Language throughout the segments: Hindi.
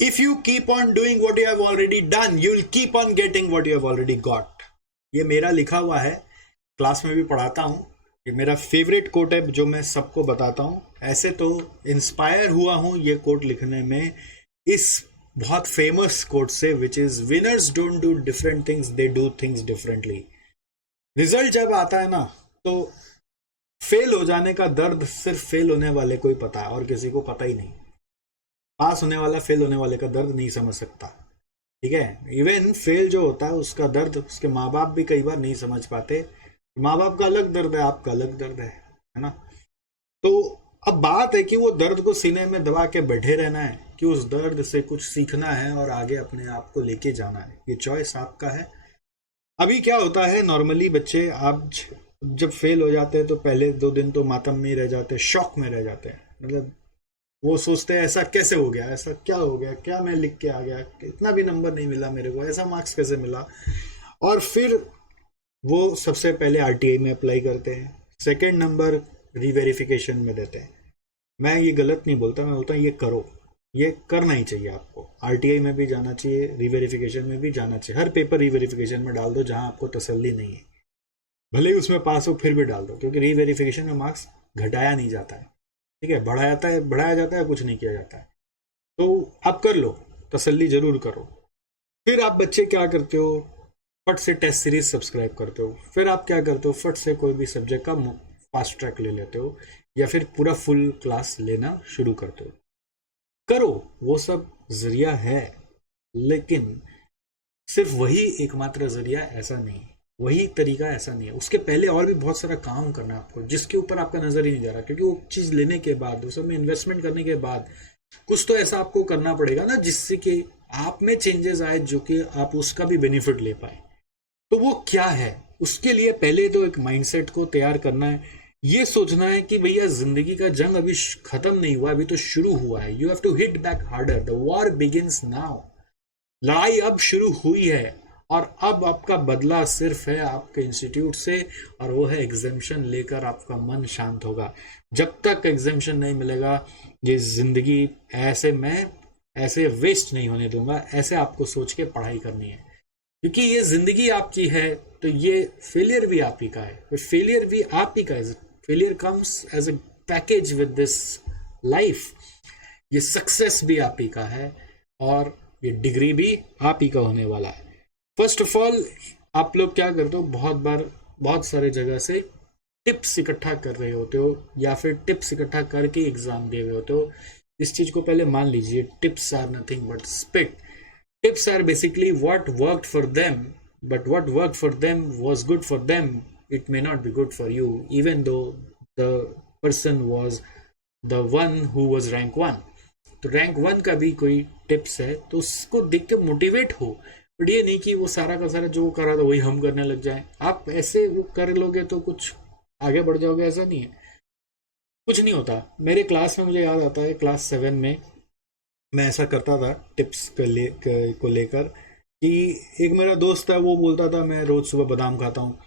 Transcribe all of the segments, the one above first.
If you keep on doing what you have already done, you will keep on getting what you have already got. ये मेरा लिखा हुआ है, क्लास में भी पढ़ाता हूँ। ये मेरा फेवरेट कोट है जो मैं सबको बताता हूँ। ऐसे तो इंस्पायर हुआ हूँ ये कोट लिखने में इस बहुत फेमस कोट से, which is winners don't do different things, they do things differently. Result जब आता है ना, तो फेल हो जाने का दर्द सिर्फ फेल होने वाले को ही पता है और किसी को पता ही नहीं। पास होने वाला फेल होने वाले का दर्द नहीं समझ सकता। ठीक है, इवन फेल जो होता है उसका दर्द उसके माँ बाप भी कई बार नहीं समझ पाते। माँ बाप का अलग दर्द है, आपका अलग दर्द है ना। तो अब बात है कि वो दर्द को सीने में दबा के बैठे रहना है कि उस दर्द से कुछ सीखना है और आगे अपने आप को लेके जाना है। ये चॉइस आपका है। अभी क्या होता है नॉर्मली बच्चे, आप जब फेल हो जाते हैं तो पहले 2 दिन तो मातम में ही रह जाते हैं, शॉक में रह जाते हैं। मतलब वो सोचते हैं ऐसा कैसे हो गया, ऐसा क्या हो गया, क्या मैं लिख के आ गया, इतना भी नंबर नहीं मिला मेरे को, ऐसा मार्क्स कैसे मिला। और फिर वो सबसे पहले आरटीआई में अप्लाई करते हैं, सेकंड नंबर रीवेरिफिकेशन में देते हैं। मैं ये गलत नहीं बोलता, मैं बोलता हूँ ये करो, ये करना ही चाहिए आपको। आरटीआई में भी जाना चाहिए, रीवेरिफिकेशन में भी जाना चाहिए। हर पेपर रीवेरिफिकेशन में डाल दो जहां आपको तसल्ली नहीं है, भले ही उसमें पास हो फिर भी डाल दो, क्योंकि रीवेरिफिकेशन में मार्क्स घटाया नहीं जाता है। ठीक है, बढ़ाया जाता है, कुछ नहीं किया जाता है। तो आप कर लो, तसल्ली जरूर करो। फिर आप बच्चे क्या करते हो, फट से टेस्ट सीरीज सब्सक्राइब करते हो। फिर आप क्या करते हो, फट से कोई भी सब्जेक्ट का फास्ट ट्रैक ले लेते हो, या फिर पूरा फुल क्लास लेना शुरू करते हो। करो, वो सब जरिया है, लेकिन सिर्फ वही एकमात्र जरिया ऐसा नहीं, वही तरीका ऐसा नहीं है। उसके पहले और भी बहुत सारा काम करना है आपको, जिसके ऊपर आपका नजर ही नहीं जा रहा, क्योंकि वो चीज लेने के बाद, उस सब में इन्वेस्टमेंट करने के बाद कुछ तो ऐसा आपको करना पड़ेगा ना जिससे कि आप में चेंजेस आए, जो कि आप उसका भी बेनिफिट ले पाए। तो वो क्या है, उसके लिए पहले तो एक माइंडसेट को तैयार करना है। ये सोचना है कि भैया जिंदगी का जंग अभी खत्म नहीं हुआ, अभी तो शुरू हुआ है। You have to hit back harder, the war begins now. लड़ाई अब शुरू हुई है, और अब आपका बदला सिर्फ है आपके इंस्टीट्यूट से, और वो है एग्जामिशन लेकर आपका मन शांत होगा। जब तक एग्जामिशन नहीं मिलेगा, ये जिंदगी ऐसे मैं ऐसे वेस्ट नहीं होने दूंगा। ऐसे आपको सोच के पढ़ाई करनी है, क्योंकि ये जिंदगी आपकी है, तो ये फेलियर भी आप ही का है, फेलियर भी आप ही का है। Failure comes as a package with this life. ये सक्सेस भी आप ही का है, और ये डिग्री भी आप ही का होने वाला है। फर्स्ट ऑफ ऑल, आप लोग क्या करते हो, बहुत बार बहुत सारे जगह से टिप्स इकट्ठा कर रहे होते हो, या फिर टिप्स इकट्ठा करके एग्जाम दे रहे होते हो। इस चीज को पहले मान लीजिए, tips are nothing but spit. Tips are basically what worked for them, but what worked for them was good for them. It may not be good for you, even though the person was the one who was rank 1. तो rank 1 का भी कोई टिप्स है तो उसको देख के मोटिवेट हो, बट ये नहीं कि वो सारा का सारा जो वो करा था वही हम करने लग जाए। आप ऐसे वो कर लोगे तो कुछ आगे बढ़ जाओगे, ऐसा नहीं है। कुछ नहीं होता। मेरे क्लास में मुझे याद आता है, क्लास 7 में मैं ऐसा करता था टिप्स को लेकर, कि एक मेरा दोस्त है, वो बोलता था मैं रोज सुबह बादाम खाता हूँ।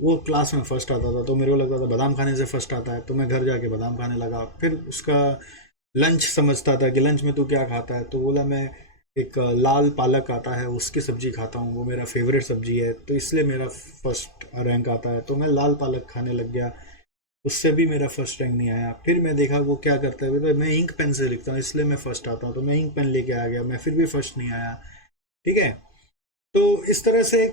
वो क्लास में फर्स्ट आता था, तो मेरे को लगता था बादाम खाने से फर्स्ट आता है, तो मैं घर जाके बादाम खाने लगा। फिर उसका लंच समझता था कि लंच में तू क्या खाता है, तो बोला मैं एक लाल पालक आता है उसकी सब्जी खाता हूँ, वो मेरा फेवरेट सब्जी है, तो इसलिए मेरा फर्स्ट रैंक आता है। तो मैं लाल पालक खाने लग गया, उससे भी मेरा फर्स्ट रैंक नहीं आया। फिर मैं देखा वो क्या करता है, तो मैं इंक पेन से लिखता हूँ इसलिए मैं फर्स्ट आता हूँ, तो मैं इंक पेन लेके आ गया, मैं फिर भी फर्स्ट नहीं आया। ठीक है, तो इस तरह से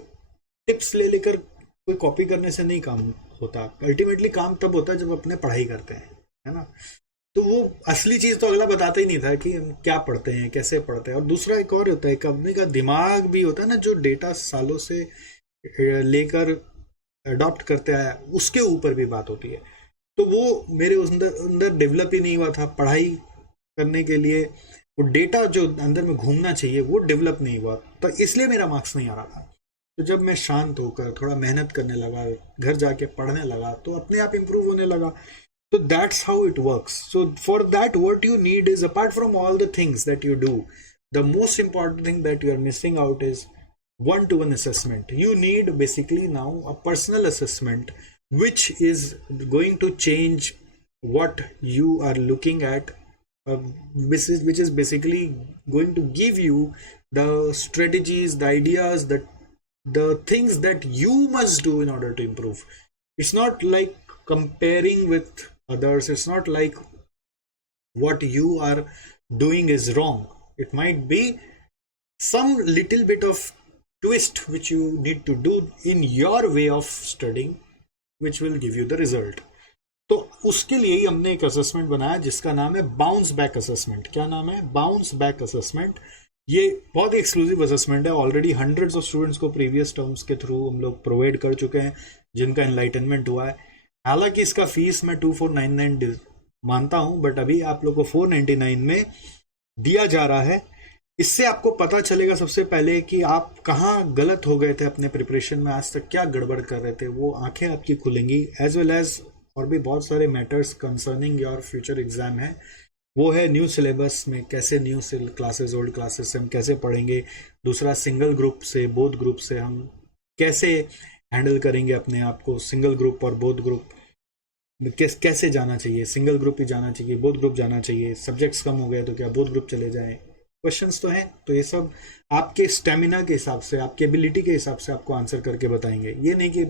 टिप्स ले लेकर कोई कॉपी करने से नहीं काम होता। अल्टीमेटली काम तब होता है जब अपने पढ़ाई करते हैं, है ना। तो वो असली चीज तो अगला बताता ही नहीं था कि हम क्या पढ़ते हैं, कैसे पढ़ते हैं। और दूसरा एक और होता है, कंपनी का दिमाग भी होता है ना, जो डेटा सालों से लेकर अडॉप्ट करते आया, उसके ऊपर भी बात होती है। तो वो मेरे अंदर अंदर डेवलप ही नहीं हुआ था। पढ़ाई करने के लिए वो डेटा जो अंदर में घूमना चाहिए वो डेवलप नहीं हुआ, तो इसलिए मेरा मार्क्स नहीं आ रहा था। तो जब मैं शांत होकर थोड़ा मेहनत करने लगा, घर जाके पढ़ने लगा, तो अपने आप इंप्रूव होने लगा। तो that's how it works. So for that what you need is, apart from all the things that you do, the most important thing that you are missing out is one-to-one assessment. You need basically now a personal assessment which is going to change what you are looking at which is basically going to give you the strategies, the ideas, the things that you must do in order to improve. It's not like comparing with others. It's not like what you are doing is wrong. It might be some little bit of twist which you need to do in your way of studying, which will give you the result. तो उसके लिए ही हमने एक असेसमेंट बनाया जिसका नाम है बाउंस बैक असेसमेंट. क्या नाम है? Bounce back assessment. ये बहुत ही एक्सक्लूसिव असेसमेंट है. ऑलरेडी हंड्रेड्स ऑफ स्टूडेंट्स को प्रीवियस टर्म्स के थ्रू हम लोग प्रोवाइड कर चुके हैं जिनका एनलाइटनमेंट हुआ है. हालांकि इसका फीस मैं 2499 मानता हूं, बट अभी आप लोग को 499 में दिया जा रहा है. इससे आपको पता चलेगा सबसे पहले कि आप कहाँ गलत हो गए थे अपने प्रिपरेशन में, आज तक क्या गड़बड़ कर रहे थे. वो आंखें आपकी खुलेंगी. एज वेल एज और भी बहुत सारे matters concerning your future exam है. वो है न्यू सिलेबस में कैसे न्यू क्लासेस, ओल्ड क्लासेस से हम कैसे पढ़ेंगे. दूसरा सिंगल ग्रुप से बोथ ग्रुप से हम कैसे हैंडल करेंगे अपने आप को. सिंगल ग्रुप और बोथ ग्रुप कैसे जाना चाहिए. सिंगल ग्रुप ही जाना चाहिए, बोथ ग्रुप जाना चाहिए. सब्जेक्ट्स कम हो गए तो क्या बोथ ग्रुप चले जाएं. क्वेश्चंस तो हैं. तो ये सब आपके स्टेमिना के हिसाब से, आपके एबिलिटी के हिसाब से आपको आंसर करके बताएंगे. ये नहीं कि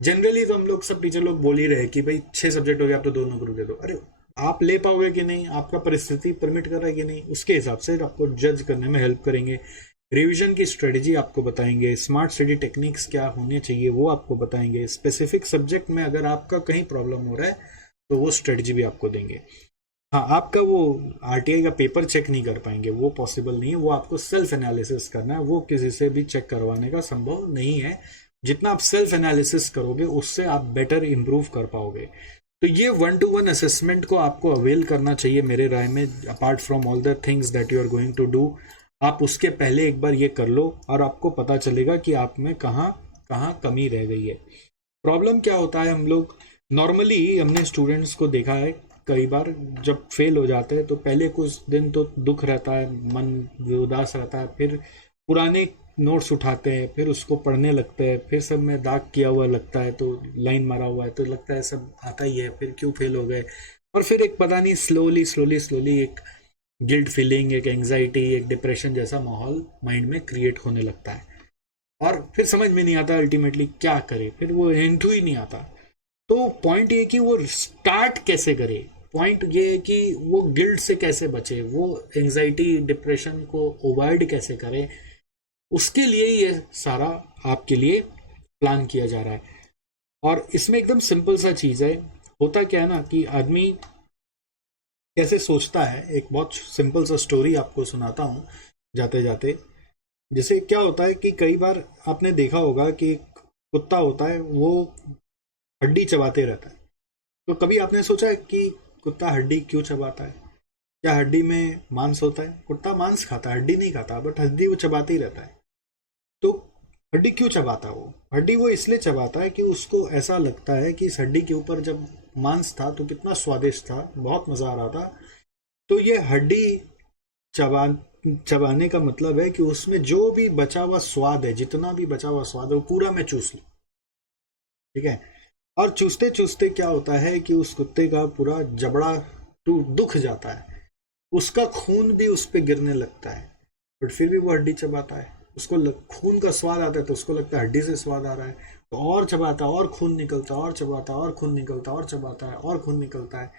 जनरली तो हम लोग सब टीचर लोग बोल ही रहे कि भाई 6 सब्जेक्ट हो गया, आप तो 2 नौकरी दे दो. अरे आप ले पाओगे कि नहीं, आपका परिस्थिति परमिट कर रहा है कि नहीं, उसके हिसाब से आपको जज करने में हेल्प करेंगे. रिवीजन की स्ट्रेटजी आपको बताएंगे. स्मार्ट स्टडी टेक्निक्स क्या होने चाहिए वो आपको बताएंगे. स्पेसिफिक सब्जेक्ट में अगर आपका कहीं प्रॉब्लम हो रहा है तो वो स्ट्रेटजी भी आपको देंगे. हाँ, आपका वो आरटीआई का पेपर चेक नहीं कर पाएंगे, वो पॉसिबल नहीं है. वो आपको सेल्फ एनालिसिस करना है. वो किसी से भी चेक करवाने का संभव नहीं है. जितना आप सेल्फ एनालिसिस करोगे उससे आप बेटर इंप्रूव कर पाओगे. तो ये 1-to-1 असेसमेंट को आपको अवेल करना चाहिए मेरे राय में. Apart from all the things that you are going to do, आप उसके पहले एक बार ये कर लो और आपको पता चलेगा कि आप में कहाँ कहाँ कमी रह गई है. प्रॉब्लम क्या होता है, हम लोग नॉर्मली हमने स्टूडेंट्स को देखा है कई बार जब फेल हो जाते हैं तो पहले कुछ दिन तो दुख रहता है, मन उदास रहता है. फिर पुराने नोट्स उठाते हैं, फिर उसको पढ़ने लगते हैं. फिर सब में दाग किया हुआ लगता है, तो लाइन मारा हुआ है तो लगता है सब आता ही है, फिर क्यों फेल हो गए. और फिर एक पता नहीं स्लोली एक गिल्ट फीलिंग, एक एंग्जाइटी, एक डिप्रेशन जैसा माहौल माइंड में क्रिएट होने लगता है. और फिर समझ में नहीं आता अल्टीमेटली क्या करे. फिर वो एंटू ही नहीं आता. तो पॉइंट ये कि वो स्टार्ट कैसे करे. पॉइंट ये है कि वो गिल्ट से कैसे बचे, वो एंग्जाइटी डिप्रेशन को अवॉइड कैसे करे. उसके लिए ये सारा आपके लिए प्लान किया जा रहा है. और इसमें एकदम सिंपल सा चीज़ है. होता क्या है ना कि आदमी कैसे सोचता है. एक बहुत सिंपल सा स्टोरी आपको सुनाता हूँ जाते जाते. जैसे क्या होता है कि कई बार आपने देखा होगा कि एक कुत्ता होता है, वो हड्डी चबाते रहता है. तो कभी आपने सोचा है कि कुत्ता हड्डी क्यों चबाता है. क्या हड्डी में मांस होता है? कुत्ता मांस खाता है, हड्डी नहीं खाता, बट हड्डी वो चबाते ही रहता है. तो हड्डी क्यों चबाता है? वो हड्डी वो इसलिए चबाता है कि उसको ऐसा लगता है कि इस हड्डी के ऊपर जब मांस था तो कितना स्वादिष्ट था, बहुत मज़ा आ रहा था. तो ये हड्डी चबाने का मतलब है कि उसमें जो भी बचा हुआ स्वाद है, जितना भी बचा हुआ स्वाद है, वो पूरा मैं चूस लूँ. ठीक है. और चूसते चूसते क्या होता है कि उस कुत्ते का पूरा जबड़ा दुख जाता है, उसका खून भी उस पर गिरने लगता है, बट फिर भी वो हड्डी चबाता है. उसको खून का स्वाद आता है तो उसको लगता है हड्डी से स्वाद आ रहा है, तो और चबाता है, और खून निकलता है, और चबाता है, और खून निकलता है, और चबाता है, और खून निकलता है.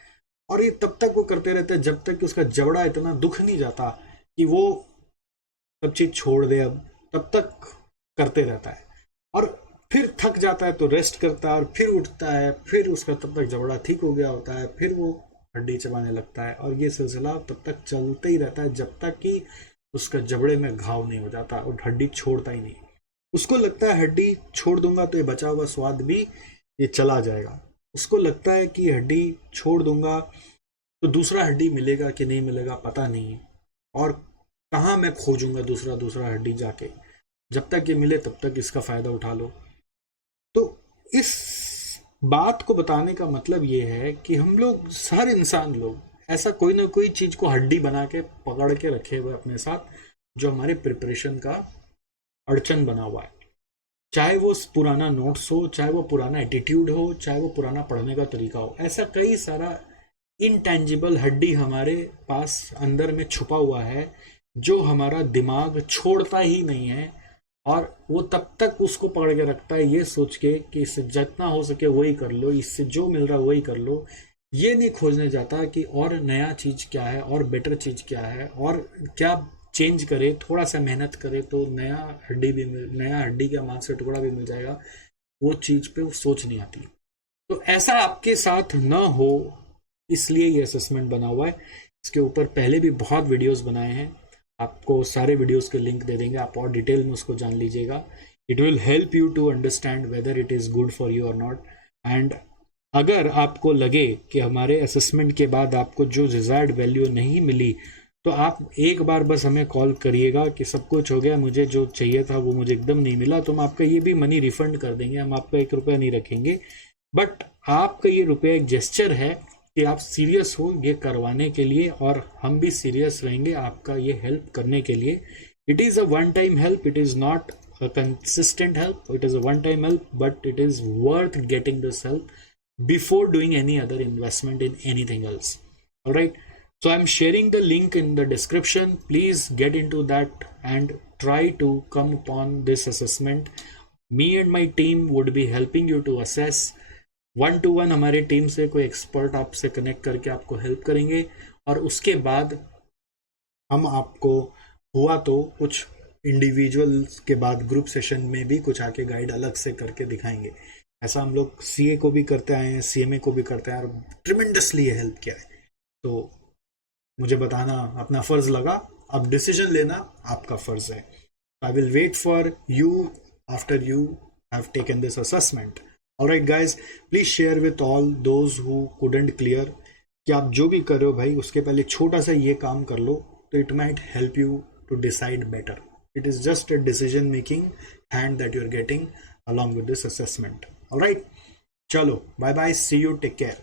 और ये तब तक वो करते रहते हैं जब तक कि उसका जबड़ा इतना दुख नहीं जाता कि वो सब चीज़ छोड़ दे. अब तब तक करते रहता है. और फिर थक जाता है तो रेस्ट करता है, और फिर उठता है, फिर उसका तब तक जबड़ा ठीक हो गया होता है, फिर वो हड्डी चबाने लगता है. और ये सिलसिला तब तक चलते ही रहता है जब तक कि उसका जबड़े में घाव नहीं हो जाता और हड्डी छोड़ता ही नहीं. उसको लगता है हड्डी छोड़ दूंगा तो ये बचा हुआ स्वाद भी ये चला जाएगा. उसको लगता है कि हड्डी छोड़ दूंगा तो दूसरा हड्डी मिलेगा कि नहीं मिलेगा पता नहीं है, और कहाँ मैं खोजूंगा दूसरा हड्डी जाके. जब तक ये मिले तब तक इसका फ़ायदा उठा लो. तो इस बात को बताने का मतलब ये है कि हम लोग, हर इंसान लोग ऐसा कोई ना कोई चीज़ को हड्डी बना के पकड़ के रखे हुए अपने साथ, जो हमारे प्रिपरेशन का अड़चन बना हुआ है. चाहे वो पुराना नोट्स हो, चाहे वो पुराना एटीट्यूड हो, चाहे वो पुराना पढ़ने का तरीका हो. ऐसा कई सारा इनटेंजिबल हड्डी हमारे पास अंदर में छुपा हुआ है, जो हमारा दिमाग छोड़ता ही नहीं है, और वो तब तक उसको पकड़ के रखता है ये सोच के कि इससे जितना हो सके वही कर लो, इससे जो मिल रहा है वही कर लो। ये नहीं खोजने जाता कि और नया चीज़ क्या है, और बेटर चीज़ क्या है, और क्या चेंज करे, थोड़ा सा मेहनत करे तो नया हड्डी का मांस का टुकड़ा भी मिल जाएगा। वो चीज़ पे वो सोच नहीं आती। तो ऐसा आपके साथ न हो, इसलिए ये असेसमेंट बना हुआ है। इसके ऊपर पहले भी बहुत वीडियोस बनाए हैं, आपको सारे वीडियोस के लिंक दे देंगे, आप और डिटेल में उसको जान लीजिएगा। It will help you to understand whether it is good for you और नॉट। एंड अगर आपको लगे कि हमारे असेसमेंट के बाद आपको जो डिजायर्ड वैल्यू नहीं मिली, तो आप एक बार बस हमें कॉल करिएगा कि सब कुछ हो गया, मुझे जो चाहिए था वो मुझे एकदम नहीं मिला, तो हम आपका ये भी मनी रिफंड कर देंगे, हम आपका 1 रुपया नहीं रखेंगे। बट आपका ये रुपया एक जेस्चर है कि आप सीरियस हो ये करवाने के लिए, और हम भी सीरियस रहेंगे आपका ये हेल्प करने के लिए। It is a one time help, it is not a consistent help, it is a one time help, but it is worth getting this help before doing any other investment in anything else. All right, so I'm sharing the link in the description. Please get into that and try to come upon this assessment. Me and my team would be helping you to assess 1-to-1। हमारे टीम से कोई एक्सपर्ट आपसे कनेक्ट करके आपको हेल्प करेंगे, और उसके बाद हम आपको हुआ तो कुछ इंडिविजुअल्स के बाद ग्रुप सेशन में भी कुछ आके गाइड अलग से करके दिखाएंगे। ऐसा हम लोग सीए को भी करते आए हैं, सीएमए को भी करते हैं, और ट्रिमेंडसली ये हेल्प किया है। तो मुझे बताना अपना फ़र्ज़ लगा, अब डिसीजन लेना आपका फ़र्ज़ है। I will wait for you after you have taken this assessment. Alright guys, please share with all those who couldn't clear कि आप जो भी कर रहे हो भाई, उसके पहले छोटा सा ये काम कर लो, तो it might help you to decide better. It is just a decision making hand that you're getting along with this assessment. All right, chalo, bye bye, see you, take care.